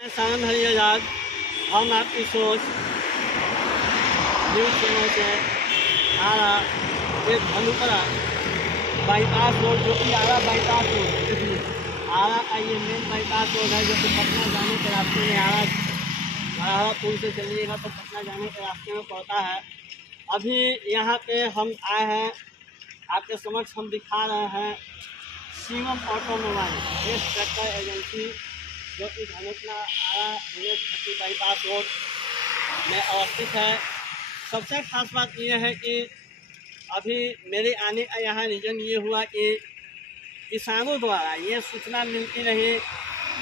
सानंद हरी आजाद, हम आपकी सोच न्यूज़ चैनल से आ रहा एक धनुपरा बाईपास रोड, जो कि आरा बाईपास रोड आरा का ये मेन बाईपास रोड है, जो कि पटना जाने के रास्ते में आरा पुल से चलिएगा तो पटना जाने के रास्ते में पड़ता है। अभी यहाँ पे हम आए हैं, आपके समक्ष हम दिखा रहे हैं शिवम ऑटोमोबाइल एक ट्रैक्टर एजेंसी, जो कि धनुपरा आरा NH30 बाईपास रोड में अवस्थित है। सबसे खास बात यह है कि अभी मेरे आने का यहाँ रीज़न ये हुआ कि किसानों द्वारा ये सूचना मिलती रही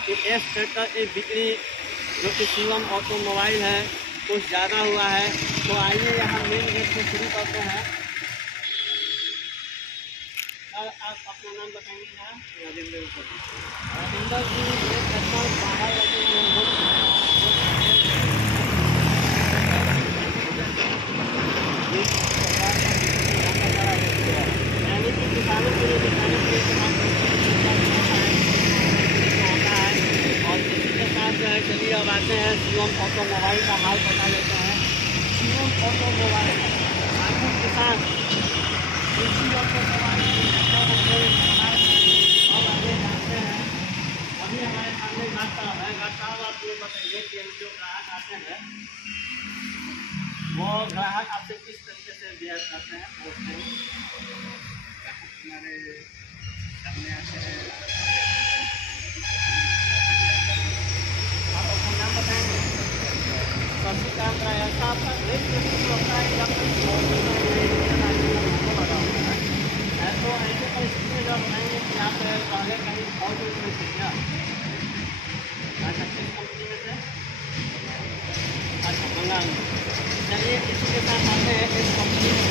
कि इस ट्रैक्टर की बिक्री, जो कि शिवम ऑटोमोबाइल है, कुछ ज़्यादा हुआ है। तो आइए यहाँ मेन गेट से शुरू करते हैं। सर, आप अपना नाम बताएंगे क्या? राजेंद्र जी, ये ट्रैक्टर बाहर लगे हुए हैं, यानी कि किसानों को ये दिखाने के लिए होता है। और इसी के साथ जो है, चलिए अब आते हैं शिवम ऑटोमोबाइल का हाल बता लेते हैं। शिवम ऑटोमोबाइल आखिर किसान कृषि ऑटोमोबाइल अब आगे जाते हैं। अभी हमारे सामने घाट है, साहब आप ये बताइए कि हम जो ग्राहक आते हैं वो ग्राहक आपसे किस तरीके से बिहेव करते हैं? पूछते हैं हमारे सामने आते हैं। आप अपना नाम बताएंगे? शशिकांत राय। ऐसा आपका देश होता है या फिर लगा होता है, तो ऐसे परिस्थिति में जब बताएंगे कि आप पहले कहीं बहुत में थे क्या? अच्छा, किस कंपनी में थे? अच्छा, बंगाल में। चलिए इसी के साथ आते हैं इस कंपनी में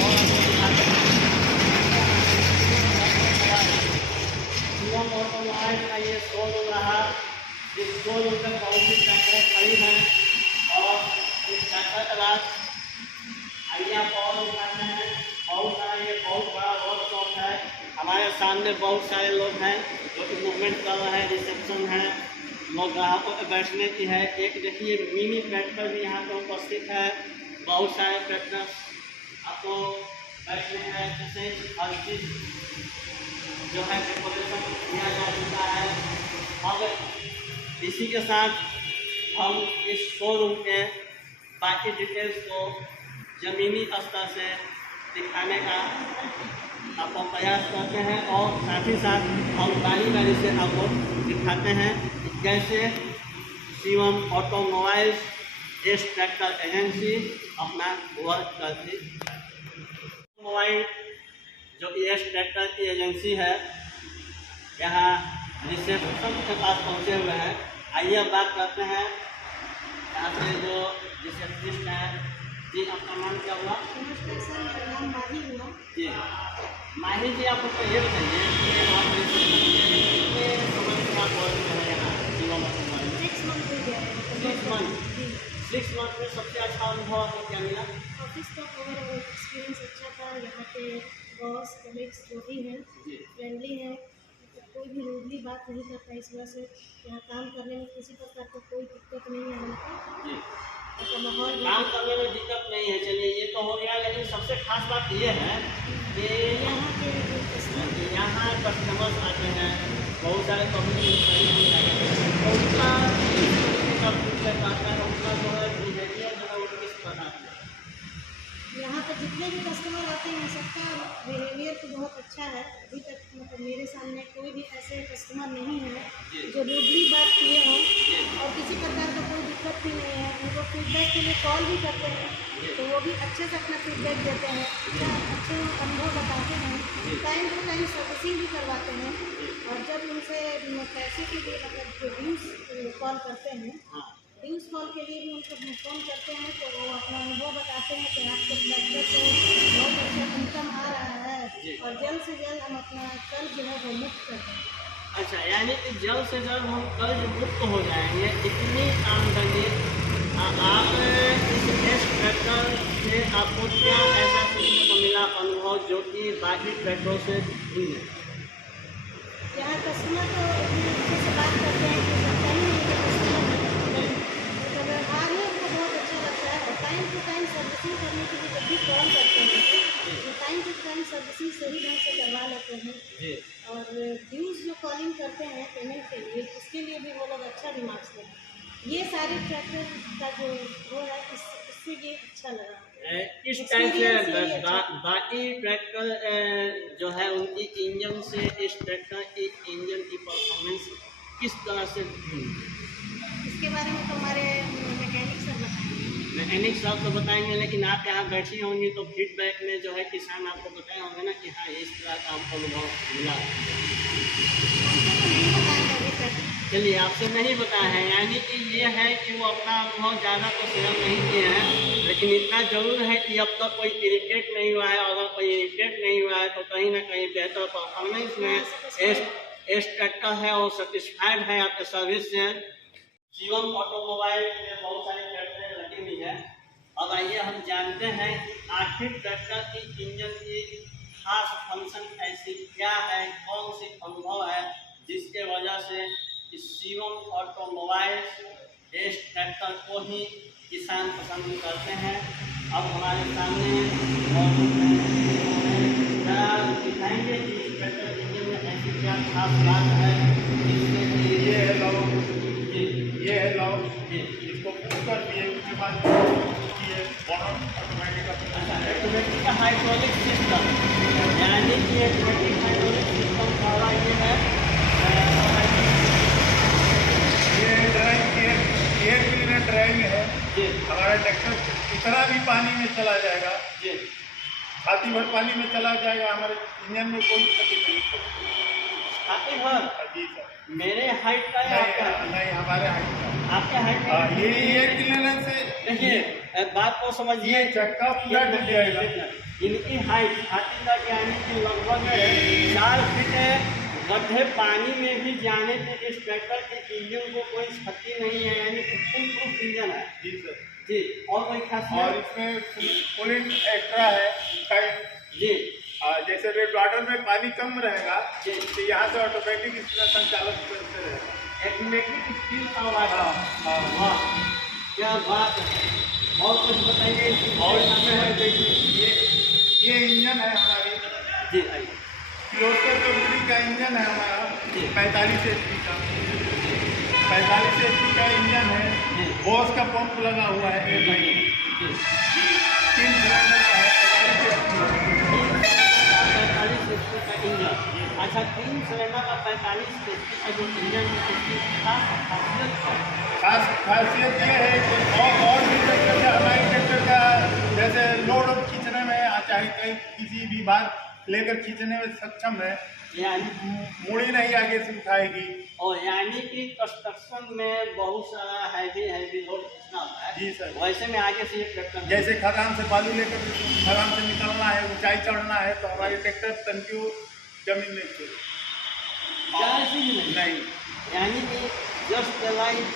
और दिखाते हैं। शिवम ऑटोमोबाइल का ये शोरूम रहा। इस शोरूम में बहुत सी ट्रैक्टर खड़ी हैं और इस ट्रैक्टर के बाद आइए आप और दिखाते हैं। बहुत सारा ये बहुत बड़ा वर्कशॉप है। हमारे सामने बहुत सारे लोग हैं जो कि मूवमेंट कर रहे हैं, रिसेप्शन है, लोग ग्राहकों को बैठने की है। एक देखिए मिनी ट्रैक्टर भी यहाँ पर उपस्थित है। बहुत सारे ट्रैक्टर आपको बैठने हैं, जैसे हर चीज़ जो है डेकोरेशन किया जा चुका है। अब इसी के साथ हम इस शोरूम के बाकी डिटेल्स को ज़मीनी स्तर से दिखाने का आपको प्रयास करते हैं और साथ ही साथ हम बारी से आपको दिखाते हैं कैसे शिवम ऑटोमोबाइल इस ट्रैक्टर एजेंसी अपना वर्क करती है। मोबाइल जो कि इस ट्रैक्टर की एजेंसी है, यहाँ रिसेप्शन के पास पहुँचे हुए हैं। आइए अब बात करते हैं यहाँ से जो रिसेप्शनिस्ट हैं। जी, आपका नाम क्या हुआ? नमस्कार सर, मेरा नाम माही हुआ। जी माही जी, आप हमको ये बताइए कि आप कितने समय से आप वर्क कर रहे हैं यहाँ शिवम ऑटोमोबाइल? 6 मंथ हो गया है। 6 मंथ। जी। 6 मंथ में सबसे अच्छा अनुभव आपको क्या मिला? ऑफिस का ओवरऑल एक्सपीरियंस अच्छा था। यहाँ पे बॉस कलीग्स जो भी हैं फ्रेंडली हैं, मतलब कोई भी रूडली बात नहीं करता। इस वजह से यहाँ काम करने में किसी प्रकार का कोई दिक्कत नहीं है हमको। जी, मतलब माहौल काम करने में दिक्कत नहीं है। चलिए ये तो हो गया, लेकिन सबसे खास बात ये है कि यहाँ के जो कस्टमर यहाँ कस्टमर्स आते हैं, बहुत सारे कंपनी तो उनका फीडबैक आता है, उनका जो है बिहेवियर जो है वो किस प्रकार का है? यहाँ पर जितने भी कस्टमर आते हैं सबका बिहेवियर तो बहुत अच्छा है। अभी तक मतलब मेरे सामने कोई भी ऐसे कस्टमर नहीं है जो रूडली बात किए हों और किसी प्रकार का कोई दिक्कत भी नहीं है। उनको फीडबैक के लिए कॉल भी करते हैं तो वो भी अच्छे से अपना फीडबैक देते हैं, अच्छा अच्छे अनुभव बताते हैं। टाइम टू टाइम सर्विसिंग भी करवाते हैं। और जब उनसे पैसे के लिए मतलब जो ड्यूज कॉल करते हैं, ड्यूज कॉल के लिए भी उनको फ़ोन करते हैं तो वो अपना अनुभव बताते हैं कि आपके ट्रैक्टर से बहुत अच्छा इनकम आ रहा है और जल्द से जल्द हम अपना कर्ज जो है वो मुक्त कर दें। अच्छा, यानी कि जल्द से जल्द हम कर्ज मुक्त हो जाएंगे, इतनी आमदनी आप इस ट्रैक्टर से आपको क्या ऐसा सीखने को मिला अनुभव जो कि बाकी ट्रैक्टरों से भिन्न है? यहाँ कस्टमर तो इतने अच्छे से बात करते हैं कि लगता ही नहीं कि कस्टमर अच्छा दिमाग से लगा। ये सारे ट्रैक्टर का जो वो है इससे ये अच्छा लगा। इस टाइप से Experience यही अच्छा। बाकी ट्रैक्टर जो है उनकी इंजन से इस ट्रैक्टर की इंजन की परफॉर्मेंस किस तरह से भिन्न है? इसके बारे में तो हमारे मैकेनिक सर बताएंगे। मैकेनिक साहब तो बताएंगे, लेकिन आप यहाँ बैठी होंगी तो फीडबैक में जो है किसान आपको बताए होंगे ना कि हाँ इस तरह का हमको अनुभव मिला। हमको तो नहीं बताया अभी तक। चलिए, आपसे नहीं बताया है, यानी कि ये है कि वो अपना अनुभव ज़्यादा तो शेयर नहीं किए हैं, लेकिन इतना जरूर है कि अब तक कोई इरिटेट नहीं हुआ है। अगर कोई इरिटेट नहीं हुआ है तो कहीं ना कहीं बेहतर परफॉर्मेंस में इस ट्रैक्टर है और सेटिस्फाइड है आपके सर्विस से। शिवम ऑटोमोबाइल में बहुत सारी ट्रैक्टर लगी हुई है। अब आइए हम जानते हैं कि आखिर ट्रैक्टर की इंजन की खास फंक्शन ऐसी क्या है, कौन सी अनुभव है जिसके वजह से इस शिवम ऑटोमोबाइल इस ट्रैक्टर को ही किसान पसंद करते हैं। अब हमारे सामने दिखाएंगे कि इस ट्रैक्टर इंजन में ऐसी क्या खास बात है जिससे कि ये है लॉ, जी ये है लॉ, जी इसको पुश कर दिए उसके बाद ये ऑटोमेटिक ऑटोमेटिक हाइड्रोलिक सिस्टम, यानी कि ऑटोमेटिक हाइड्रोलिक सिस्टम का ये है। ये ड्राइंग एयर क्लीनर ड्राइंग है। जी हमारा ट्रैक्टर कितना भी पानी में चला जाएगा, जी छाती भर पानी में चला जाएगा, हमारे इंजन में कोई क्षति नहीं होगी। छाती भर? जी सर। मेरे हाइट का है आपका? नहीं, हमारे हाइट का। आपके हाइट का? ये एयर क्लीनर से देखिए, बात को समझिए। ये चक्का पूरा डूब जाएगा। इनकी हाइट छाती तक यानी कि लगभग 4 फीट गड्ढे पानी में भी जाने पे इस ट्रैक्टर के इंजन को कोई क्षति नहीं है, यानी कि फुल प्रूफ इंजन है। जी सर। जी, और कोई और खासियत? इसमें कूलिंग एक्स्ट्रा है टाइम। जी जैसे रेड वाटर में पानी कम रहेगा जी। तो यहाँ से ऑटोमेटिक इसका संचालन करते रहेगा। ऑटोमेटिक स्पीड का वाटर। हाँ। वाह, क्या बात है। और कुछ बताइए इसकी? और इसमें है देखिए, ये इंजन है हमारी जी आइए। क्लोस्टर कंपनी का इंजन है हमारा, जी। 45 HP का 45 HP का इंजन है। जी। बॉस का पंप लगा हुआ है एक भाई, जी 3 सिलेंडर का है, 45 HP। 45 HP का इंजन। अच्छा, 3 सिलेंडर का 45 HP का जो इंजन है उसकी खास खासियत है? खास खासियत ये है कि और भी ट्रैक्टर का, हमारे ट्रैक्टर का जैसे लोड खींचने में चाहे कहीं किसी भी बात लेकर खींचने में सक्षम है, यानी मुड़ी नहीं आगे से उठाएगी। और यानी कि कंस्ट्रक्शन में बहुत सारा हैवी लोड खींचना होता है। जी सर। वैसे में आगे से ये ट्रैक्टर जैसे खदान से बालू लेकर खदान से निकलना है, ऊंचाई चढ़ना है, तो हमारे ट्रैक्टर तनकी जमीन में छोड़े जैसे ही नहीं। यानी कि जस्ट लाइक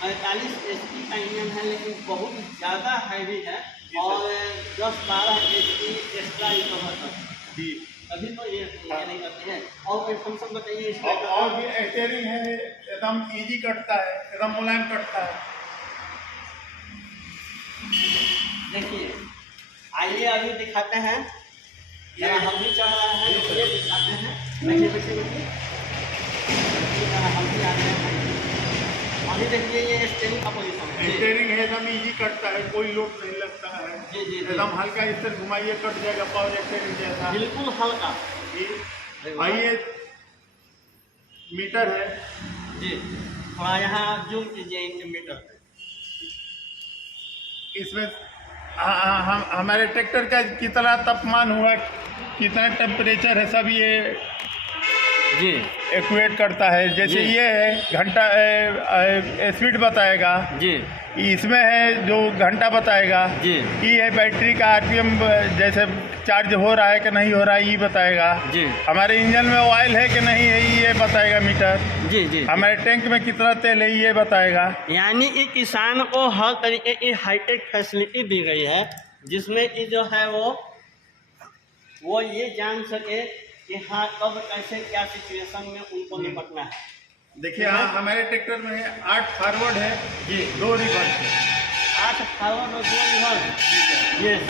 45 HP का इंजन है, लेकिन बहुत ज़्यादा हैवी है और 10-12 HP एक्स्ट्रा रिकवर करता है। जी। अभी तो ये नहीं करते हैं। और कोई फंक्शन बताइए इस और भी स्टीयरिंग है, एकदम इजी कटता है, एकदम मुलायम कटता है। देखिए, आइए अभी दिखाते हैं। ये हम भी चढ़ रहे हैं, ये दिखाते हैं। बैठिए बैठिए बैठिए, हम भी आ रहे हैं। अभी देखिए ये स्टीयरिंग का पोजीशन है। स्टीयरिंग है, एकदम इजी कटता है, कोई लोड नहीं लगता है। जी जी एकदम हल्का इस तरह घुमाइए कट जाएगा, पावर स्टीयरिंग जैसा। बिल्कुल हल्का। भाई ये मीटर है जी, थोड़ा यहाँ जूम कीजिए इनके मीटर। इसमें हमारे ट्रैक्टर का कितना तापमान हुआ, कितना टेम्परेचर है, सब ये जी एक्यूरेट करता है। जैसे जी। ये है घंटा स्पीड बताएगा जी, इसमें है जो घंटा बताएगा जी। ये है बैटरी का RPM, जैसे चार्ज हो रहा है कि नहीं हो रहा है ये बताएगा जी। हमारे इंजन में ऑयल है कि नहीं है ये बताएगा मीटर जी जी। हमारे टैंक में कितना तेल है ये बताएगा। यानी कि किसान को हर तरीके की हाईटेक फैसिलिटी दी गई है, जिसमें कि जो है वो ये जान सके कि हाँ कब कैसे क्या सिचुएशन में उनको निपटना है। देखिए हाँ, हमारे ट्रैक्टर में 8 फॉरवर्ड है जी, 2 रिवर्स है। 8 फॉरवर्ड और 2 रिवर्स। यस,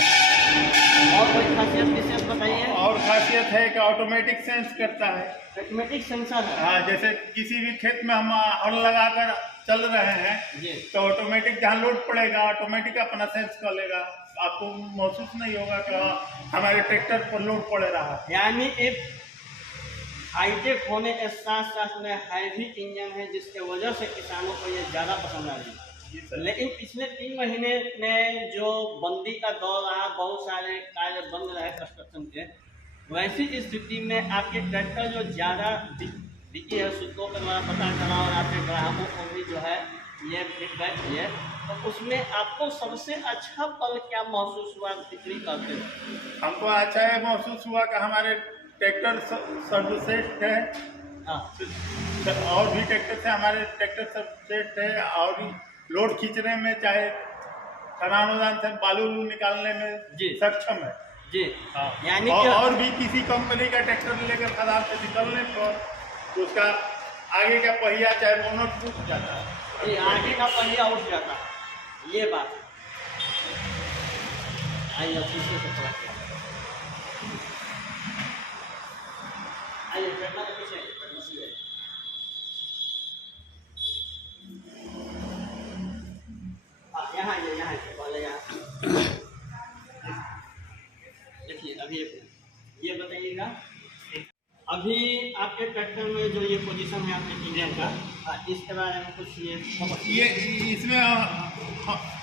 और कोई खासियत विशेष बताइए। और खासियत है कि ऑटोमेटिक सेंस करता है। ऑटोमेटिक सेंसर है। हाँ, जैसे किसी भी खेत में हम हल लगाकर चल रहे हैं जी। तो ऑटोमेटिक जहाँ लोड पड़ेगा ऑटोमेटिक अपना सेंस कर लेगा, आपको महसूस नहीं होगा कि हाँ हमारे ट्रैक्टर पर लोड पड़ रहा है। यानी एक हाईटेक होने के साथ साथ में हैवी इंजन है, जिसके वजह से किसानों को ये ज़्यादा पसंद आ रही है। लेकिन पिछले 3 महीने में जो बंदी का दौर रहा, बहुत सारे कार्य बंद रहे कंस्ट्रक्शन के, वैसी स्थिति में आपके ट्रैक्टर जो ज़्यादा बिकी है, सूत्रों के द्वारा पता चला और आपके ग्राहकों को भी जो है ये फीडबैक दिए, तो उसमें आपको सबसे अच्छा पल क्या महसूस हुआ बिक्री करते हुए? हमको अच्छा है महसूस हुआ कि हमारे ट्रैक्टर सर्वश्रेष्ठ है। हाँ। और भी ट्रैक्टर से हमारे ट्रैक्टर सर्वश्रेष्ठ है, और भी लोड खींचने में चाहे खदानों से बालू निकालने में जी सक्षम है जी। हाँ। यानी और भी किसी कंपनी का ट्रैक्टर लेकर खदान से निकलने पर उसका आगे का पहिया चाहे बोनट टूट जाता है, ये आगे का पहिया उठ जाता है, ये बात है। आइए पीछे से थोड़ा आइए, ट्रैक्टर के पीछे यहाँ पहले यहाँ देखिए। अभी ये बताइएगा, अभी आपके ट्रैक्टर में जो ये पोजीशन है आपके इंजन का, इसके बारे में कुछ ये इसमें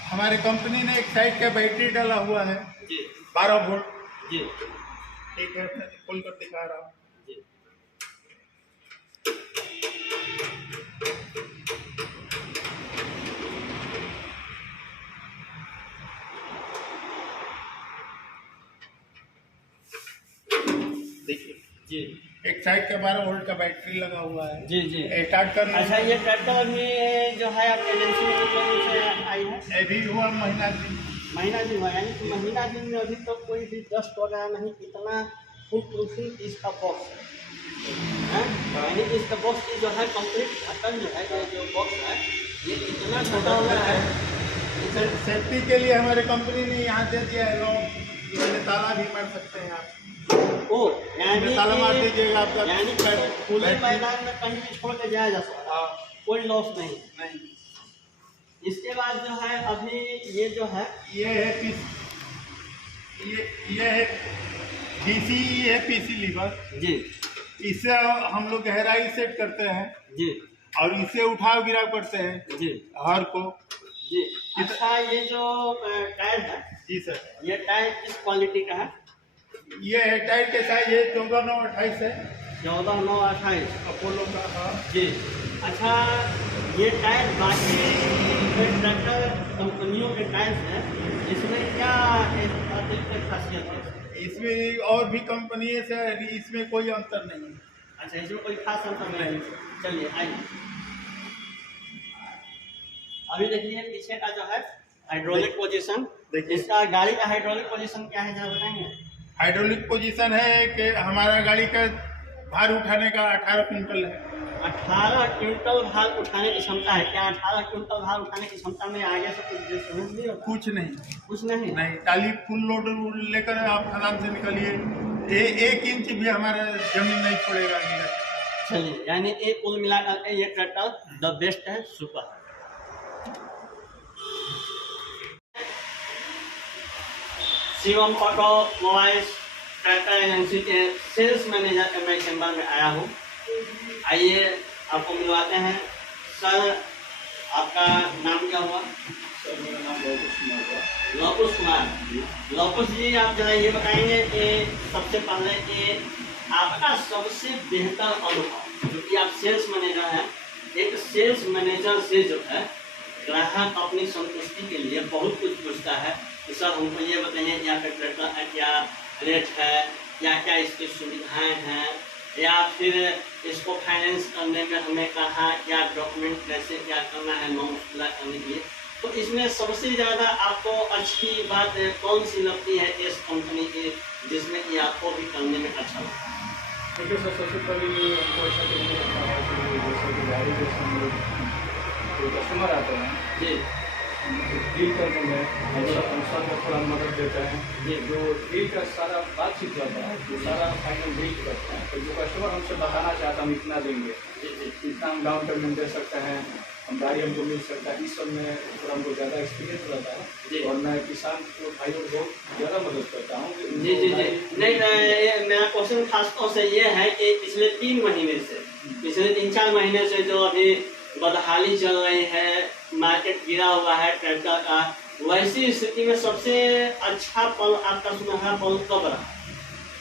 हमारे कंपनी ने एक साइड का बैटरी डाला हुआ है जी 12 वोल्ट। जी। एक है खोल कर दिखा रहा हूँ जी। देखिए जी। एक साइड का 12 वोल्ट का बैटरी लगा हुआ है जी जी। स्टार्ट करना। अच्छा, ये ट्रैक्टर अभी जो है आप एजेंसी में कितने दिन से आई है? अभी हुआ महीना दिन हुआ, यानी कि महीना दिन में अभी तक तो कोई भी डस्ट वगैरह नहीं, इतना फुल प्रूफिंग इसका बॉक्स है। यानी इसका बॉक्स की जो है कंप्लीट ढक्कन जो है, ये जो बॉक्स है ये इतना छोटा हुआ है। सेफ्टी के लिए हमारे कंपनी ने यहाँ दे दिया है लॉक, इसमें ताला भी मार सकते हैं आप। यानी ताला मार दीजिएगा आपका, यानी खुले मैदान में कहीं भी छोड़ के जाया जा सकता है, कोई लॉस नहीं। इसके बाद जो है अभी ये जो है ये है डीसी है पीसी लीवर जी। इससे हम लोग गहराई सेट करते हैं जी, और इसे उठाव गिराव करते हैं जी हर को जी। अच्छा, ये जो टायर है जी सर, ये टायर किस क्वालिटी का है? ये है टायर के साइज है 14/9/28 है, 14/9/28 अपोलो का। हाँ जी। अच्छा, ये टायर बाकी ट्रैक्टर कंपनियों के टायर हैं, इसमें क्या अतिरिक्त खासियत है? इसमें और भी कंपनी से इसमें कोई अंतर नहीं है। अच्छा, इसमें कोई खास अंतर नहीं। चलिए आइए, अभी देखिए पीछे का जो है हाइड्रोलिक पोजीशन। इसका गाड़ी का हाइड्रोलिक पोजीशन क्या है, जरा बताएंगे? हाइड्रोलिक पोजीशन है कि हमारा गाड़ी का भार उठाने का 18 क्विंटल है। 18 क्विंटल भार उठाने की क्षमता है। क्या 18 क्विंटल भार उठाने की क्षमता में आगे से कुछ डिस्टर्बेंस नहीं होता? कुछ नहीं नहीं। टाली फुल लोड लेकर आप खदान से निकलिए, 1 इंच भी हमारा जमीन नहीं छोड़ेगा। चलिए, यानी ये कुल मिलाकर के ये ट्रैक्टर द बेस्ट है, super. Shivam automobiles tractor agency के सेल्स मैनेजर के मैं चैम्बर में आया हूँ। आइए आपको मिलवाते हैं। सर, आपका नाम क्या हुआ? सर, मेरा नाम लोकुश कुमार। लोकुश जी, आप जरा ये बताएंगे कि सबसे पहले कि आपका सबसे बेहतर अनुभव, जो कि आप सेल्स मैनेजर हैं, एक सेल्स मैनेजर से जो है ग्राहक अपनी संतुष्टि के लिए बहुत कुछ पूछता है कि सर हमको ये बताइए कि आपका ट्रैक्टर का क्या रेट है, या क्या इसकी सुविधाएं हैं, या फिर इसको फाइनेंस करने में हमें कहाँ क्या डॉक्यूमेंट कैसे क्या करना है लोन अप्लाई करने के लिए। तो इसमें सबसे ज़्यादा आपको अच्छी बात कौन सी लगती है इस कंपनी की, जिसमें कि आपको भी करने में अच्छा लगता है? देखिए सर, सबसे पहले हमको ऐसा करने लगता है कि जैसे कि गाड़ी जैसे हम लोग कोई कस्टमर आते हैं जी, डील करने में हम सब को थोड़ा मदद देते हैं। ये जो डील का सारा बातचीत करता है, जो सारा फाइनल डील करते हैं, तो जो कस्टमर हमसे बताना चाहता है हम इतना देंगे, इतना हम डाउन पेमेंट दे सकते हैं, हम गाड़ी हमको मिल सकता है, इस सब में थोड़ा हमको ज़्यादा एक्सपीरियंस रहता है और मैं किसान को भाइयों को ज़्यादा मदद करता हूँ। जी जी जी। नहीं, मेरा क्वेश्चन खास तौर से ये है कि पिछले 3 महीने से, पिछले 3-4 महीने से जो अभी बदहाली चल रही है, मार्केट गिरा हुआ है ट्रैक्टर का, वैसी स्थिति में सबसे अच्छा पल, आपका सुनहरा पल कब रहा?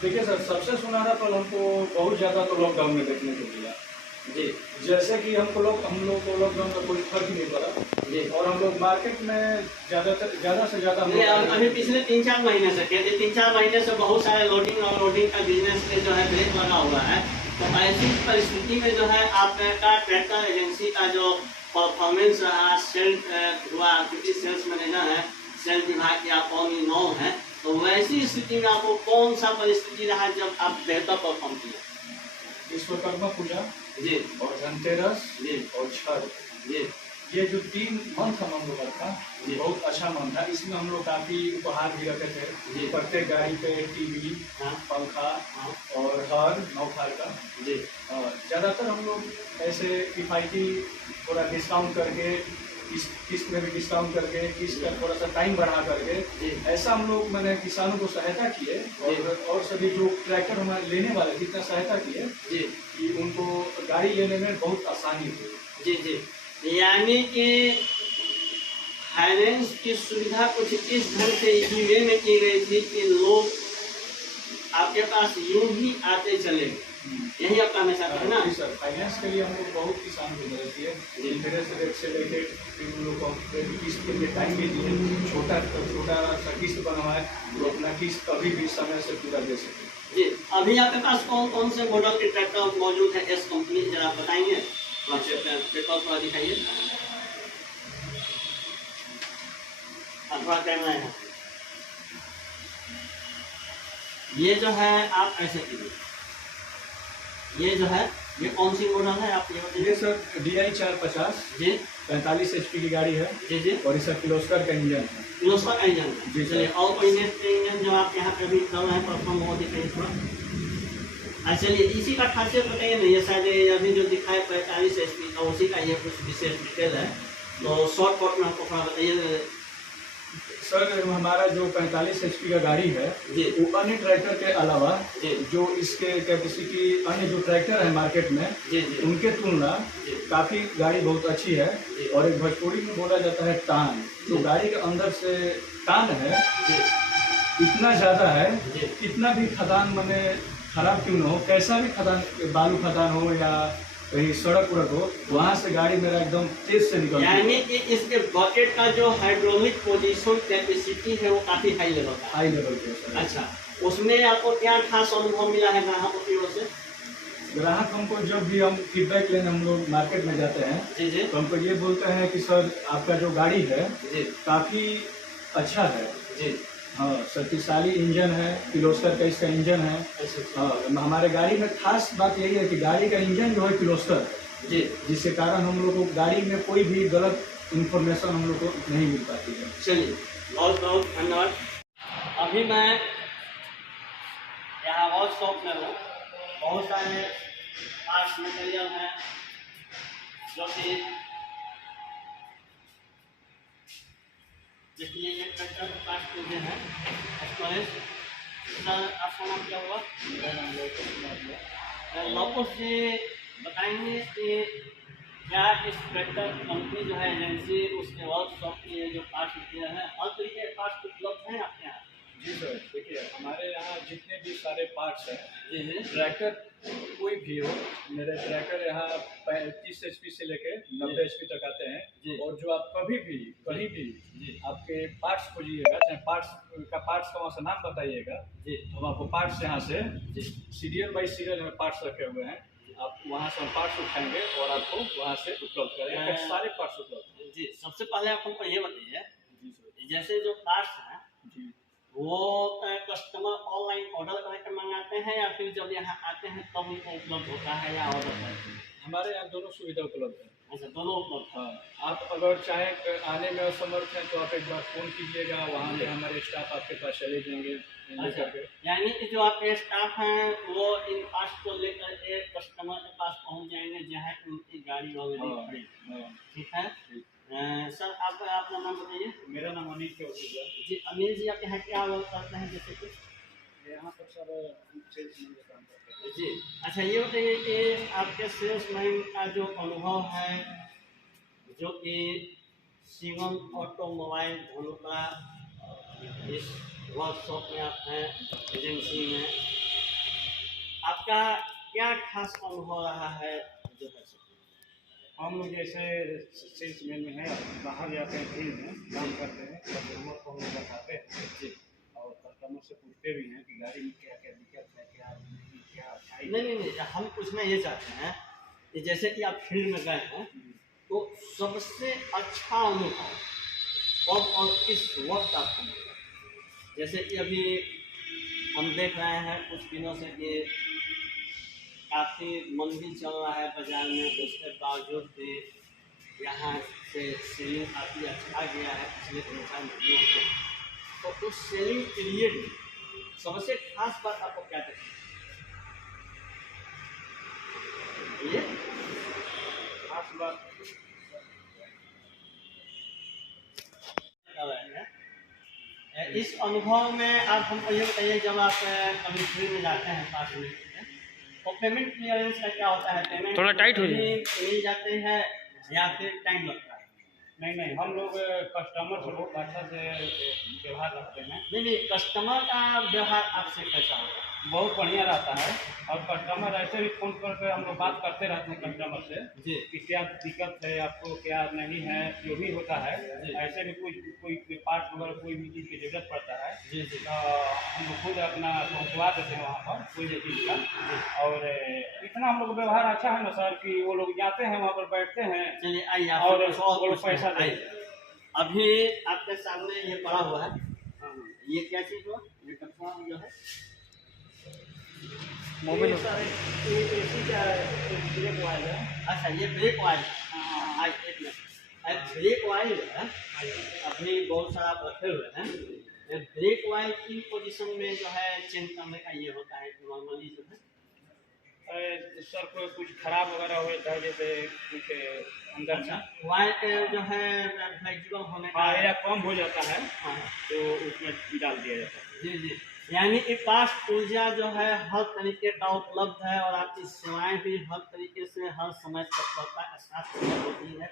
देखिए सर, सबसे सुनहरा पल हमको बहुत ज़्यादा तो लॉकडाउन में देखने को मिला जी। जैसे कि हम लोग को लॉकडाउन में कोई फर्क नहीं पड़ा जी, और हम लोग मार्केट में ज़्यादा से ज़्यादा अभी पिछले 3-4 महीने से, कहते 3-4 महीने से बहुत सारे लोडिंग और लोडिंग का बिजनेस में जो है ब्रेक लगा हुआ है, तो ऐसी परिस्थिति में जो है आपका ट्रैक्टर एजेंसी का जो परफॉर्मेंस रहा, सेल्स हुआ, क्योंकि सेल्स मैनेजर है, सेल्स विभाग के आप कौन 9 हैं, तो वैसी स्थिति में आपको कौन सा परिस्थिति रहा जब आप बेहतर परफॉर्म किया? विश्वकर्मा पूजा जी और धनतेरस जी और छठ जी, ये जो 3 मंथ हम लोग का था, ये बहुत अच्छा मंथ था। इसमें हम लोग काफ़ी उपहार भी रखे थे जी। प्रत्येक गाड़ी पे टीवी, हाँ पंखा हाँ और हर 9 थार का। जी और ज़्यादातर हम लोग ऐसे किफ़ायती थोड़ा डिस्काउंट करके, किस्त में भी डिस्काउंट करके, किस्त का थोड़ा सा टाइम बढ़ा करके, जी ऐसा हम लोग मैंने किसानों को सहायता किए और सभी जो ट्रैक्टर हमारे लेने वाले जितना सहायता किए जी कि उनको गाड़ी लेने में बहुत आसानी हुई। जी जी। यानी कि फाइनेंस की सुविधा कुछ इस ढंग से इसी वे में की गई थी कि लोग आपके पास यूं ही आते चले गए, यही आपका हमेशा है ना? जी सर, फाइनेंस के लिए हम लोग बहुत किसान को मदद किए, इंटरेस्ट रेट से लेके फिर उन लोग को किस्त के लिए टाइम भी दिए, छोटा सा किस्त बनवाए तो अपना किस्त कभी भी समय से पूरा दे सके। जी, अभी आपके पास कौन कौन से मॉडल के ट्रैक्टर मौजूद है एस कंपनी, जरा आप बताएंगे? पेपर थोड़ा दिखाइए, थोड़ा कैमरा है। ये जो है आप ऐसे कीजिए, ये जो है ये कौन सी मॉडल है आप ये बताइए? ये सर DI 450 जी 45 HP की गाड़ी है जी जी, और इसका किर्लोस्कर का इंजन है। किर्लोस्कर का इंजन है। जी, सर। चलिए, और कोई नेक्स्ट इंजन जो आप यहाँ पे अभी कर रहे हैं परफॉर्म हो दिखाइए थोड़ा। अच्छा, चलिए इसी का खासियत बताइए ना, ये शायद ये अभी जो दिखाए 45 HP का, उसी का ये कुछ विशेष डिटेल है, तो शॉर्ट कट में हमको थोड़ा बताइए। सर हमारा जो 45 HP का गाड़ी है जी वो अन्य ट्रैक्टर के अलावा जी जो इसके कैपेसिटी अन्य जो ट्रैक्टर है मार्केट में जी जी उनके तुलना जी काफ़ी गाड़ी बहुत अच्छी है। जी। और एक भोजपुरी में बोला जाता है टान, जो जी। गाड़ी के अंदर से टान है जी इतना ज़्यादा है, जी कितना भी खदान मैंने खराब क्यों न हो, कैसा भी खदान, बालू खदान हो या कहीं सड़क उड़क हो, वहाँ से गाड़ी मेरा एकदम तेज से निकलती है। यानी कि इसके बकेट का जो हाइड्रोलिक पोजीशन कैपेसिटी है वो काफी हाई लेवल का है। हाई लेवल पे सर। अच्छा, उसमें आपको क्या खास अनुभव मिला है ग्राहकों की ओर से? ग्राहक हमको जब भी हम फीडबैक लेने हम लोग मार्केट में जाते हैं जी जी तो हमको ये बोलते हैं कि सर आपका जो गाड़ी है जी काफ़ी अच्छा है। जी। हाँ, शक्तिशाली इंजन है, किर्लोस्कर का इसका इंजन है। अच्छा हाँ, हमारे गाड़ी में खास बात यही है कि गाड़ी का इंजन जो है किर्लोस्कर है, जी, जिसके कारण हम लोग को गाड़ी में कोई भी गलत इन्फॉर्मेशन हम लोग को नहीं मिल पाती है। चलिए बहुत बहुत धन्यवाद। अभी मैं यहाँ वर्कशॉप में हूँ, बहुत सारे पार्ट्स मटेरियल हैं जो कि देखिए ये ट्रैक्टर पार्ट चीज़ें हैं। स्टोरेज सर, आपका नाम क्या हुआ? लोगों से बताएंगे कि क्या इस ट्रैक्टर कंपनी जो है एजेंसी, उसके वर्कशॉप के जो पार्ट्स मटेरियल हैं, हर तरीके के पार्ट्स उपलब्ध हैं आपके यहाँ? जी सर, देखिए हमारे यहाँ जितने भी सारे पार्ट्स हैं, जी जी ट्रैक्टर कोई भी हो, मेरे ट्रैक्टर यहाँ 35 HP से लेके 90 HP तक आते हैं। जी। और जो आप कभी भी कहीं भी जी आपके पार्ट्स खोजिएगा, चाहे पार्ट्स का वहाँ से नाम बताइएगा, जी तो हम आपको पार्ट्स यहाँ से जी सीरियल बाई सीरियल में पार्ट्स रखे हुए हैं, आप वहाँ से हम पार्ट्स उठाएंगे और आपको वहाँ से उपलब्ध कराएंगे, सारे पार्ट्स उपलब्ध हैं। जी। सबसे पहले आप हमको ये बताइए, जी सर। जैसे जो पार्ट्स हैं जी वो कस्टमर ऑनलाइन ऑर्डर करके मंगाते हैं या फिर जब यहाँ आते हैं तब उनको उपलब्ध होता है या ऑर्डर करते हैं? हमारे यहाँ दोनों सुविधा उपलब्ध है। अच्छा, दोनों उपलब्ध है। हाँ, आप अगर चाहें आने में असमर्थ हैं तो आप एक बार फ़ोन कीजिएगा, वहाँ पे हमारे स्टाफ आपके पास चले जाएंगे अच्छा, लेकर के। यानी कि जो आपके स्टाफ हैं वो इन पास को लेकर के कस्टमर के पास पहुंच जाएंगे जहाँ उनकी गाड़ी ऑलरेडी हाँ, खड़ी। हाँ। ठीक है। सर आप अपना नाम बताइए। मेरा नाम अनिल चौधरी है। जी अनिल जी, आपके यहाँ क्या वर्क करते हैं जैसे कि? यहाँ पर सर सेल्समैन का काम करते हैं। जी अच्छा, ये बताइए कि आपके सेल्समैन का जो अनुभव है, जो कि शिवम ऑटोमोबाइल धनुका इस वर्कशॉप में आप हैं, एजेंसी में, आपका क्या खास अनुभव रहा है जो है? हम लोग जैसे सेल्समैन में हैं, बाहर जाते हैं, फील्ड में काम करते हैं, कस्टमर को हम लोग बताते हैं और कस्टमर से पूछते भी हैं कि गाड़ी में क्या क्या दिक्कत है, क्या नहीं, क्या अच्छाई। नहीं, हम पूछना ये चाहते हैं कि जैसे कि आप फील्ड में गए हैं तो सबसे अच्छा अनुभव कब और किस वक्त आपको मिला? जैसे कि अभी हम देख रहे हैं कुछ दिनों से कि काफ़ी मंदी चल रहा है बाजार में, उसके बावजूद भी यहाँ से सेलिंग काफ़ी अच्छा गया है पिछले 3-4 महीनों में। तो उस सेलिंग पीरियड में सबसे खास बात आपको क्या लगती है? ये खास बात इस अनुभव में आप हमको ये बताइए, जब आप कभी फील्ड में जाते हैं पास में तो पेमेंट क्लियरेंस का क्या होता है? पेमेंट थोड़ा टाइट हो जाए। मिल जाते हैं या फिर टाइम लगता है? नहीं, हम लोग कस्टमर से बहुत अच्छा से व्यवहार रखते हैं। नहीं, कस्टमर का व्यवहार आपसे कैसा होता है? बहुत बढ़िया रहता है और कस्टमर ऐसे भी फ़ोन करके हम लोग बात करते रहते हैं कस्टमर से जी कि क्या दिक्कत है आपको, क्या नहीं है, जो भी होता है। जी। ऐसे भी कोई पार्ट वगैरह कोई भी चीज़ की ज़रूरत पड़ता है जी तो हम लोग खुद अपना पहुँचवा देते हैं वहाँ पर कोई भी चीज़ का। और इतना हम लोग व्यवहार अच्छा है ना सर कि वो लोग जाते हैं वहाँ पर बैठते हैं चलिए आइए और आप वो लोग पैसा आइए। देते अभी आपके सामने ये पड़ा हुआ है, ये क्या चीज़ हुआ? ये प्लेटफॉर्म जो है मोबाइल एसी का ब्रेक ऑयल है। अच्छा, ये ब्रेक ऑयल है। आज एक मिनट, ब्रेक ऑयल है अपनी बहुत सारा आप रखे हुए हैं। ये ब्रेक ऑयल की पोजीशन में जो है चेंज करने का ये होता है कि नॉर्मली जो है सर कोई कुछ खराब वगैरह हो जाता है, जैसे कुछ अंदर अच्छा में ऑयल जो है फ्लेक्सिबल होने का या कम हो जाता है हाँ, तो उसमें डाल दिया जाता है। जी, यानी कि फास्ट ऊर्जा जो है हर तरीके का उपलब्ध है और आपकी सेवाएं भी हर तरीके से हर समय तत्परता के साथ होती है।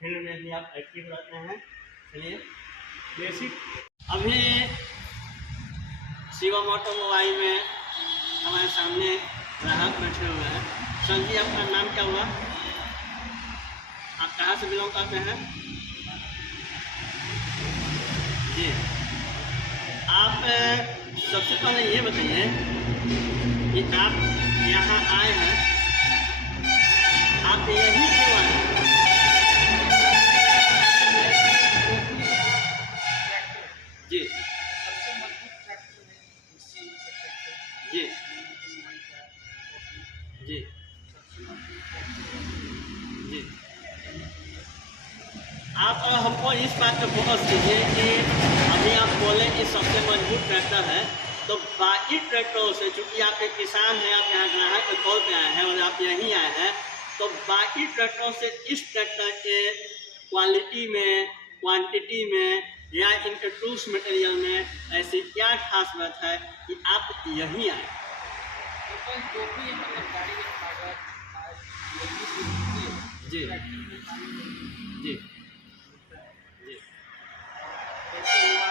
फील्ड में भी आप एक्टिव रहते हैं। चलिए बेसिक अभी शिवम ऑटोमोबाइल में हमारे सामने ग्राहक बैठे हुए हैं। सर जी, आपका नाम क्या हुआ? आप कहाँ से बिलोंग करते हैं? जी, आप सबसे पहले ये बताइए कि आप यहाँ आए हैं, आप यहीं क्यों आए हैं? जी जी जी जी, आप हमको इस बात पे फोकस कीजिए कि अभी आप बोले कि सबसे मजबूत ट्रैक्टर है, तो बाकी ट्रैक्टरों से, चूँकि आप एक किसान हैं, आप यहाँ ग्राहक के तौर पे आए हैं और आप यहीं आए हैं, तो बाकी ट्रैक्टरों से इस ट्रैक्टर के क्वालिटी में, क्वांटिटी में या इनके टूल्स मटेरियल में ऐसी क्या खास बात है कि आप यहीं आए? जो भी मतलब गाड़ी में कागज जी जी जी हुआ,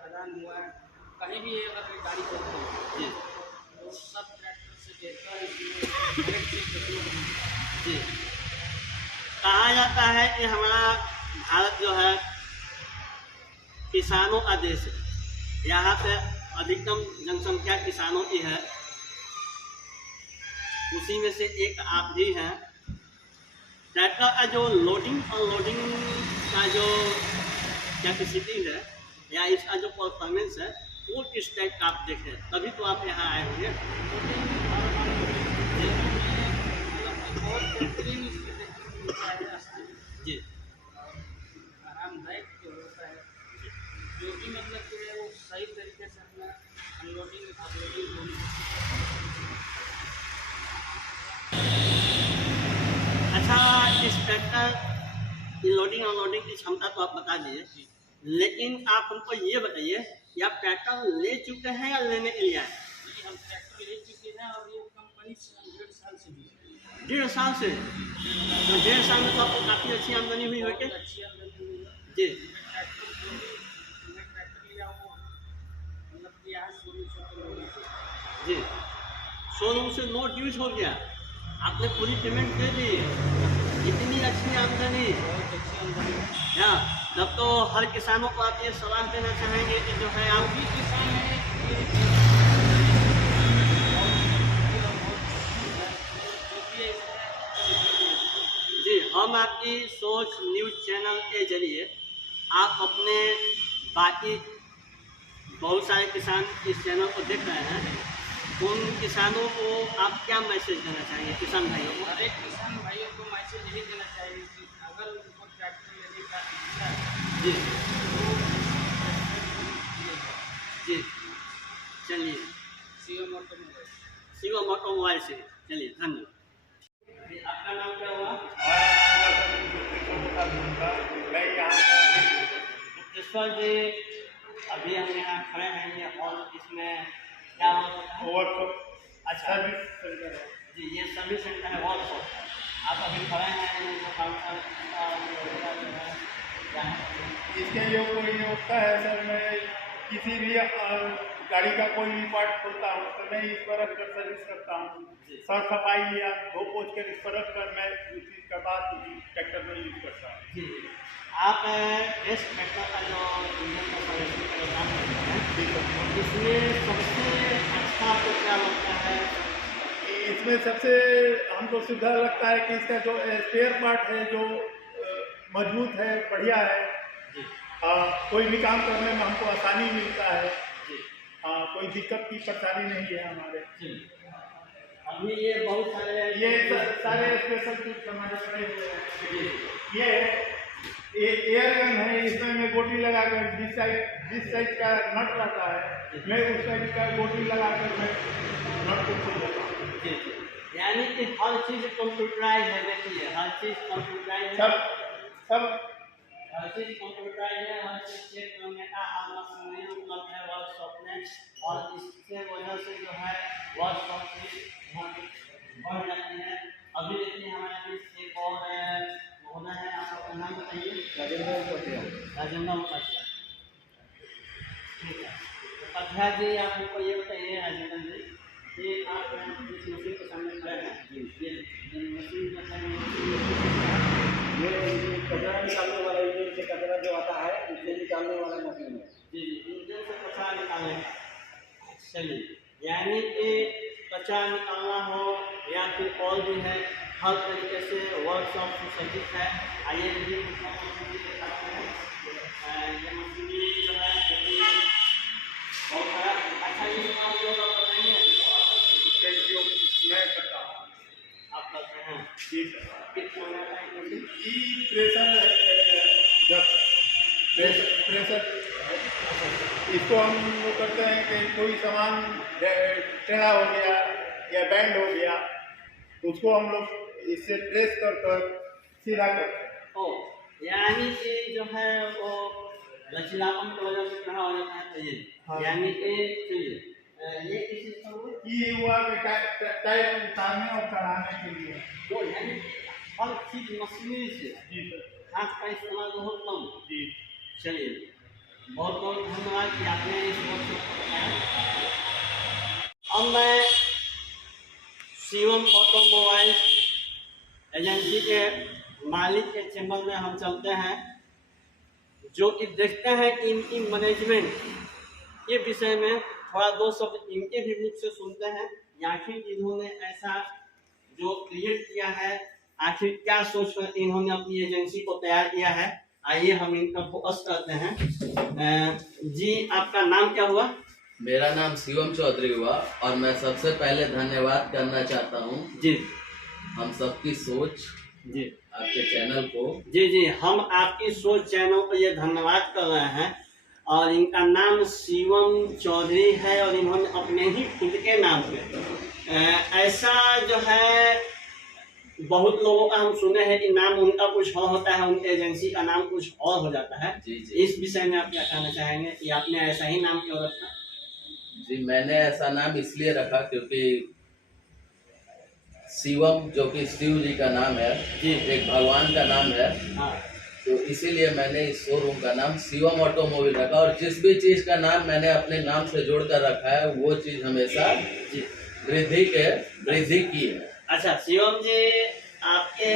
खदान हुआ, कहीं भी अगर गाड़ी चलती है जी तो सब ट्रैक्टर से बेहतर इसमें डायरेक्ट से जी, कहा जाता है कि हमारा भारत जो है किसानों का देश है। यहाँ पे अधिकतम जनसंख्या किसानों की है, उसी में से एक आप भी हैं। ट्रैक्टर का जो लोडिंग अनलोडिंग का जो कैपेसिटी है या इसका जो परफॉर्मेंस है वो किस टाइप का आप देखें, तभी तो आप यहाँ आए होंगे। बहुत बेहतरीन इसके जो भी मतलब कि है वो सही तरीके से अपना अनलोडिंग अपलोडिंग दोनों। अच्छा, इस ट्रैक्टर लोडिंग अनलोडिंग की क्षमता तो आप बता दिए, लेकिन आप हमको ये बताइए कि आप ट्रैक्टर ले चुके हैं या लेने के लिए आए? जी हम ट्रैक्टर ले चुके हैं और ये कंपनी से हम 1.5 साल से भी है। 1.5 साल से? तो 1.5 साल में तो आपको काफ़ी अच्छी आमदनी हुई होगी। बहुत अच्छी आमदनी हुई है। जी मैं ट्रैक्टर लिया वो मतलब कि यहाँ शोरूम से लोगों से। जी, शोरूम से नो ड्यूज हो गया, आपने पूरी पेमेंट दे दी, इतनी अच्छी आमदनी। बहुत अच्छी आमदनी है। या तब तो हर किसानों को आप ये सलाह देना चाहेंगे कि जो है आप भी किसान है ये जी, हम आपकी सोच न्यूज़ चैनल के जरिए आप अपने बाकी बहुत सारे किसान इस चैनल को देख रहे हैं, उन किसानों को आप क्या मैसेज देना चाहेंगे, किसान भाइयों को? हर एक किसान भाइयों को मैसेज यही देना चाहिए कि अगर उनको ट्रैक्टर लेने का इच्छा है जी तो जी, चलिए शिवम ऑटोमोबाइल। शिवम ऑटोमोबाइल से, चलिए धन्यवाद। जी, आपका नाम क्या हुआ? मैं यहाँ गुप्तेश्वर जी, अभी हम यहाँ खड़े हैं, ये हॉल, इसमें क्या होता है? वर्कशॉप अच्छा सर्विस सेंटर है। जी, ये सर्विस सेंटर है, वर्कशॉप। आप अभी खड़े हैं, इनको काम इसके लिए कोई होता है सर, मैं किसी भी गाड़ी का कोई भी पार्ट खोलता हूँ तो मैं इस पर रखकर सर्विस करता हूँ। साफ सफाई या धो पोछ कर इस पर रखकर मैं उसी के बाद ट्रैक्टर में यूज करता हूँ। जी, आप इस ट्रैक्टर का जो इंजन का सर्विसिंग का काम करते हैं, इसमें सबसे अच्छा आपको क्या लगता है? इसमें सबसे हमको सुविधा लगता है कि इसका जो स्पेयर पार्ट है जो मजबूत है, बढ़िया है। जी कोई भी काम करने में हमको आसानी मिलता है। जी कोई दिक्कत की परेशानी नहीं है हमारे। जी, अभी ये बहुत सारे सारे स्पेशल चीज हमारे पड़े हुए हैं। जी ये एयर गन है, इसमें मैं गोटी लगाकर जिस साइज का नट रहता है मैं उस साइज का गोटी लगाकर मैं नट को खोल देता हूँ। जी जी, यानी कि हर चीज़ कंप्यूटराइज है। देखिए, हर चीज़ कंप्यूटराइज है, सब हर चीज़ कंप्यूटराइज है, हर चीज़ चेक करने का हर मशीनरी उपलब्ध है वर्कशॉप में, और इसके वजह से जो है वर्कशॉप की बढ़ जाती है। अभी देखिए हमारे बीच एक और होना है, आपका नाम बताइए? राजेंद्र उपाध्याय। ठीक है, उपाध्याय जी, आप हमको ये बताइए राजेंद्र जी कि आप इस मशीन के सामने खड़े हैं, ये मशीन जो है ये कचरा निकालने वाला, इंजन से कचरा जो आता है उससे निकालने वाला मशीन है। जी जी, इंजन से कचरा निकालने का। चलिए, यानी कि कचरा निकालना हो या फिर और भी है, हर तरीके से वर्कशॉप सुसज्जित है। आइए ये दिखाते हैं, ये मशीन जो है बहुत सारा। अच्छा, ये काम जो आप बताएंगे मैं करता हूँ। आप करते हैं? जी सर। कितना लगता है मशीन? प्रेशर इसको हम वो करते हैं कि कोई सामान टेढ़ा हो गया या बैंड हो गया, उसको हम लोग इससे प्रेस कर सीधा करते हैं। ओ, यानी कि जो है वो लचीलापन की वजह से खड़ा हो जाता है, तो ये हाँ। यानी कि चलिए ये किस चीज़ का हुआ? ये हुआ टायर उतारने और चढ़ाने के लिए। वो यानी हर चीज़ मशीनरी से, जी सर। हाथ का इस्तेमाल बहुत कम। जी चलिए, बहुत बहुत धन्यवाद कि आपने इस वर्कशॉप को बताया। अब मैं शिवम ऑटोमोबाइल एजेंसी के मालिक के चैम्बर में हम चलते हैं, जो कि देखते हैं कि इनकी मैनेजमेंट के विषय में थोड़ा दो शब्द इनके भी मुख से सुनते हैं। आखिर इन्होंने ऐसा जो क्रिएट किया है, आखिर क्या सोचकर इन्होंने अपनी एजेंसी को तैयार किया है, आइए हम इनका फोकस करते हैं। जी, आपका नाम क्या हुआ? मेरा नाम शिवम चौधरी हुआ, और मैं सबसे पहले धन्यवाद करना चाहता हूँ जी हम सबकी सोच जी आपके चैनल को। जी जी, हम आपकी सोच चैनल को ये धन्यवाद कर रहे हैं। और इनका नाम शिवम चौधरी है और इन्होंने अपने ही खुद के नाम पे ऐसा जो है बहुत लोगों का हम सुने हैं कि नाम उनका कुछ और होता है, उनके एजेंसी का नाम कुछ और हो जाता है। जी जी इस विषय में आप क्या कहना चाहेंगे कि आपने ऐसा ही नाम क्यों रखा? जी, मैंने ऐसा नाम इसलिए रखा क्योंकि शिवम जो कि शिव जी का नाम है, जी एक भगवान का नाम है, हाँ तो इसीलिए मैंने इस शोरूम का नाम शिवम ऑटोमोबाइल रखा। और जिस भी चीज़ का नाम मैंने अपने नाम से जोड़कर रखा है वो चीज़ हमेशा जी वृद्धि की है। अच्छा शिवम जी, आपके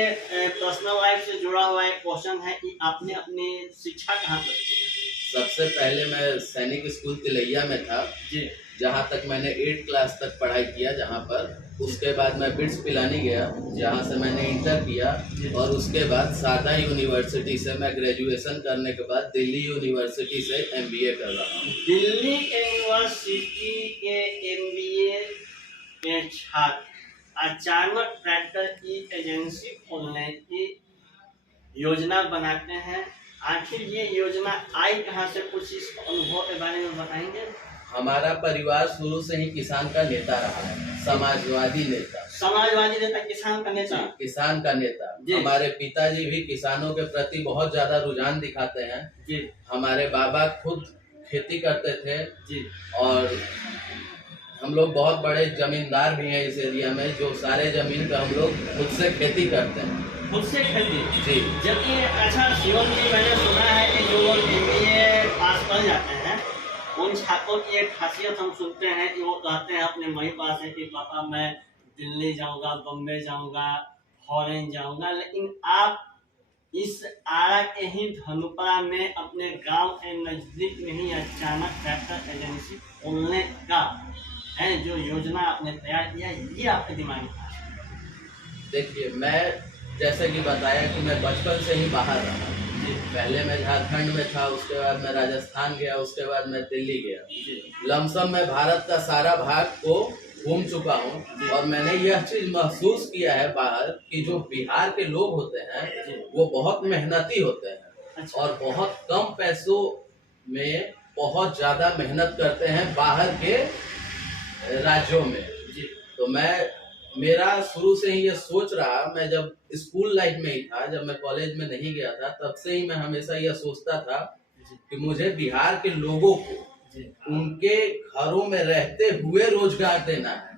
पर्सनल लाइफ से जुड़ा हुआ एक क्वेश्चन है कि आपने अपनी शिक्षा कहाँ तक की है? सबसे पहले मैं सैनिक स्कूल तिलैया में था, जी जहाँ तक मैंने 8 क्लास तक पढ़ाई किया, जहाँ पर उसके बाद मैं बिट्स पिलानी गया, जहाँ से मैंने इंटर किया, और उसके बाद सादा यूनिवर्सिटी से मैं ग्रेजुएशन करने के बाद दिल्ली यूनिवर्सिटी से MBA कर रहा हूँ। दिल्ली यूनिवर्सिटी के MBA के छात्र अचानक ट्रैक्टर की एजेंसी खोलने की योजना बनाते हैं, आखिर ये योजना आई कहाँ से? कुछ इस अनुभव के बारे में बताएंगे? हमारा परिवार शुरू से ही किसान का नेता रहा है, समाजवादी नेता, किसान का नेता, किसान का नेता। जी। हमारे पिताजी भी किसानों के प्रति बहुत ज्यादा रुझान दिखाते हैं। जी हमारे बाबा खुद खेती करते थे जी और हम लोग बहुत बड़े जमींदार भी हैं इस एरिया में, जो सारे जमीन पे हम लोग खुद से खेती करते हैं। खुद से खेती? जी। जबकि अच्छा शिवम जी, मैंने सुना है कि जो लोग MBA पास कर जाते हैं उन छात्रों की एक खासियत हम सुनते हैं कि वो कहते हैं अपने मम्मी पापा से कि पापा मैं दिल्ली जाऊंगा, बम्बे जाऊंगा, फॉरेन जाऊंगा, लेकिन आप इस आरा के ही धनुपरा में अपने गांव के नजदीक में ही अचानक ट्रैक्टर एजेंसी खोलने का है जो योजना आपने तैयार किया, ये आपके दिमाग में था? देखिए, मैं जैसे कि बताया कि मैं बचपन से ही बाहर रहा। पहले मैं झारखंड में था, उसके बाद मैं राजस्थान गया, उसके बाद मैं दिल्ली गया। लमसम मैं भारत का सारा भाग को घूम चुका हूँ और मैंने यह चीज महसूस किया है बाहर कि जो बिहार के लोग होते हैं वो बहुत मेहनती होते हैं और बहुत कम पैसों में बहुत ज्यादा मेहनत करते हैं बाहर के राज्यों में। तो मेरा शुरू से ही ये सोच रहा, मैं जब स्कूल लाइफ में ही था, जब मैं कॉलेज में नहीं गया था, तब से ही मैं हमेशा यह सोचता था कि मुझे बिहार के लोगों को उनके घरों में रहते हुए रोजगार देना है,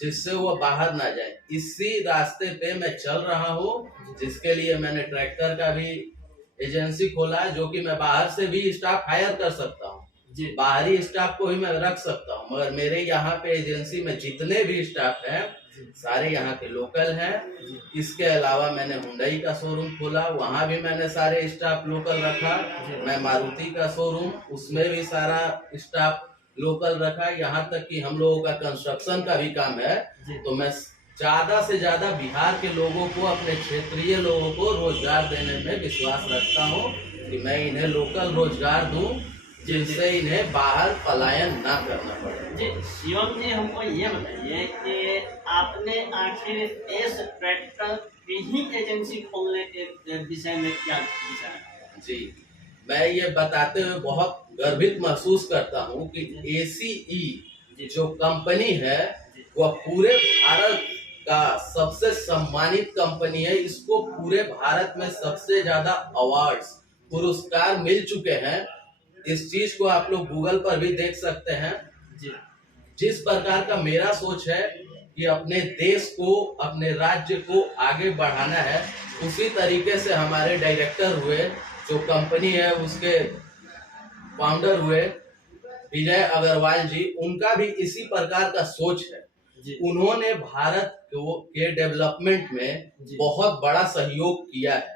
जिससे वो बाहर ना जाए। इसी रास्ते पे मैं चल रहा हूँ, जिसके लिए मैंने ट्रैक्टर का भी एजेंसी खोला, जो कि मैं बाहर से भी स्टाफ हायर कर सकता हूँ, बाहरी स्टाफ को ही मैं रख सकता हूँ, मगर मेरे यहाँ पे एजेंसी में जितने भी स्टाफ हैं सारे यहाँ के लोकल हैं। इसके अलावा मैंने हुंडई का शोरूम खोला, वहाँ भी मैंने सारे स्टाफ लोकल रखा। मैं मारुति का शोरूम, उसमें भी सारा स्टाफ लोकल रखा। यहाँ तक कि हम लोगों का कंस्ट्रक्शन का भी काम है, तो मैं ज्यादा से ज्यादा बिहार के लोगों को, अपने क्षेत्रीय लोगों को रोजगार देने में विश्वास रखता हूँ कि मैं इन्हें लोकल रोजगार दूं, जिससे इन्हें बाहर पलायन ना करना पड़े। जी शिवम जी, हमको ये बताइए कि आपने आखिर इस ट्रैक्टर की ही एजेंसी खोलने के विषय में क्या विचार? जी, मैं ये बताते हुए बहुत गर्वित महसूस करता हूँ कि ACE जो कंपनी है वह पूरे भारत का सबसे सम्मानित कंपनी है। इसको पूरे भारत में सबसे ज्यादा अवार्ड्स, पुरस्कार मिल चुके हैं। इस चीज को आप लोग गूगल पर भी देख सकते हैं। जिस प्रकार का मेरा सोच है कि अपने देश को, अपने राज्य को आगे बढ़ाना है, उसी तरीके से हमारे डायरेक्टर हुए, जो कंपनी है उसके फाउंडर हुए विजय अग्रवाल जी, उनका भी इसी प्रकार का सोच है। उन्होंने भारत के डेवलपमेंट में बहुत बड़ा सहयोग किया है।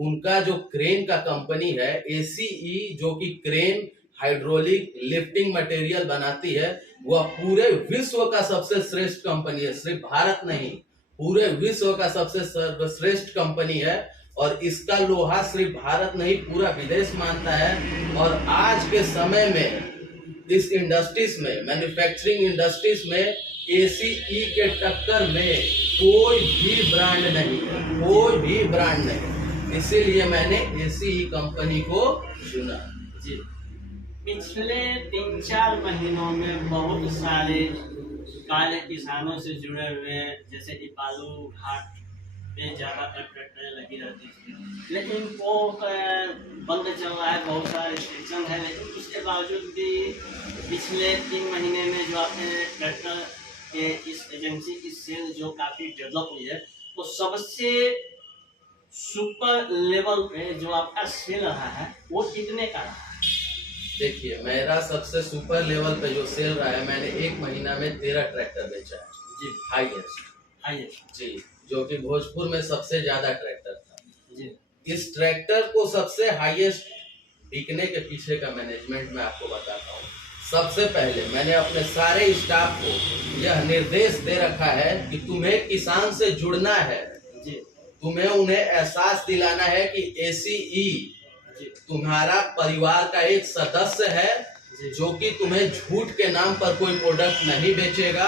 उनका जो क्रेन का कंपनी है ACE, जो कि क्रेन, हाइड्रोलिक, लिफ्टिंग मटेरियल बनाती है, वह पूरे विश्व का सबसे श्रेष्ठ कंपनी है। सिर्फ भारत नहीं, पूरे विश्व का सबसे सर्वश्रेष्ठ कंपनी है। और इसका लोहा सिर्फ भारत नहीं, पूरा विदेश मानता है। और आज के समय में इस इंडस्ट्रीज में, मैन्युफैक्चरिंग इंडस्ट्रीज में ACE के टक्कर में कोई भी ब्रांड नहीं, कोई भी ब्रांड नहीं। इसीलिए मैंने ACE कंपनी को चुना। जी पिछले 3-4 महीनों में बहुत सारे कार्य किसानों से जुड़े हुए हैं, जैसे कि बालू घाट पे ज़्यादातर ट्रैक्टर लगी रहती थी, लेकिन वो बंद चल रहा है, बहुत सारे रिस्ट्रिक्शन है। लेकिन उसके बावजूद भी पिछले 3 महीने में जो आपने ट्रैक्टर के इस एजेंसी की सेल जो काफ़ी डेवलप हुई है, तो सबसे सुपर लेवल पे जो आपका सेल रहा है वो कितने का रहा है? देखिए, मेरा सबसे सुपर लेवल पे जो सेल रहा है, मैंने 1 महीना में 13 ट्रैक्टर बेचा है जी, हाईएस्ट जी, जो कि भोजपुर में सबसे ज्यादा ट्रैक्टर था जी। इस ट्रैक्टर को सबसे हाईएस्ट बिकने के पीछे का मैनेजमेंट मैं आपको बताता हूँ। सबसे पहले मैंने अपने सारे स्टाफ को यह निर्देश दे रखा है कि तुम्हें किसान से जुड़ना है जी, तुम्हें उन्हें एहसास दिलाना है कि ACE तुम्हारा परिवार का एक सदस्य है, जो कि तुम्हें झूठ के नाम पर कोई प्रोडक्ट नहीं बेचेगा,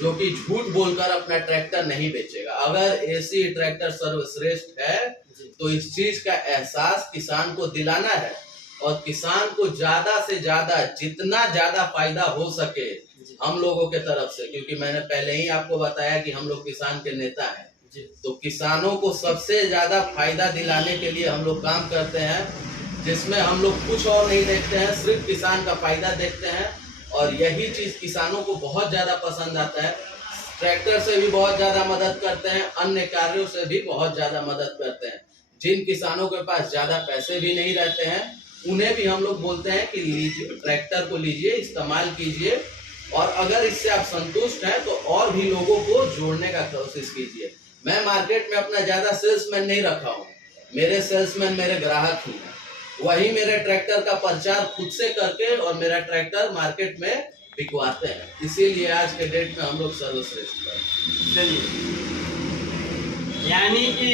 जो कि झूठ बोलकर अपना ट्रैक्टर नहीं बेचेगा। अगर ACE ट्रैक्टर सर्वश्रेष्ठ है तो इस चीज का एहसास किसान को दिलाना है और किसान को ज्यादा से ज्यादा जितना ज्यादा फायदा हो सके हम लोगों के तरफ से, क्योंकि मैंने पहले ही आपको बताया कि हम लोग किसान के नेता हैं, तो किसानों को सबसे ज्यादा फायदा दिलाने के लिए हम लोग काम करते हैं, जिसमें हम लोग कुछ और नहीं देखते हैं, सिर्फ किसान का फायदा देखते हैं। और यही चीज किसानों को बहुत ज्यादा पसंद आता है। ट्रैक्टर से भी बहुत ज्यादा मदद करते हैं, अन्य कार्यों से भी बहुत ज्यादा मदद करते हैं। जिन किसानों के पास ज्यादा पैसे भी नहीं रहते हैं, उन्हें भी हम लोग बोलते हैं कि लीजिए, ट्रैक्टर को लीजिए, इस्तेमाल कीजिए, और अगर इससे आप संतुष्ट हैं तो और भी लोगों को जोड़ने का कोशिश कीजिए। मैं मार्केट में अपना ज्यादा सेल्समैन नहीं रखा हूँ, मेरे सेल्समैन मेरे ग्राहक ही हैं, वही मेरे ट्रैक्टर का प्रचार खुद से करके और मेरा ट्रैक्टर मार्केट में बिकवाते हैं। इसीलिए आज के डेट में हम लोग सर्वश्रेष्ठ हैं। चलिए, यानी कि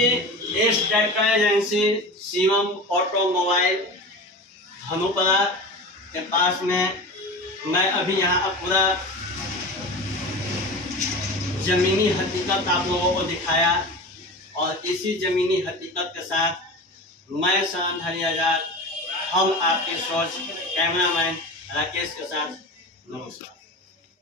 इस ट्रैक्टर एजेंसी शिवम ऑटोमोबाइल धनुपरा के पास में मैं अभी यहाँ पूरा जमीनी हकीकत आप लोगों को दिखाया, और इसी जमीनी हकीकत के साथ मैं सरन हरियाजाद, हम आपके सोच कैमरामैन राकेश के साथ नमस्कार।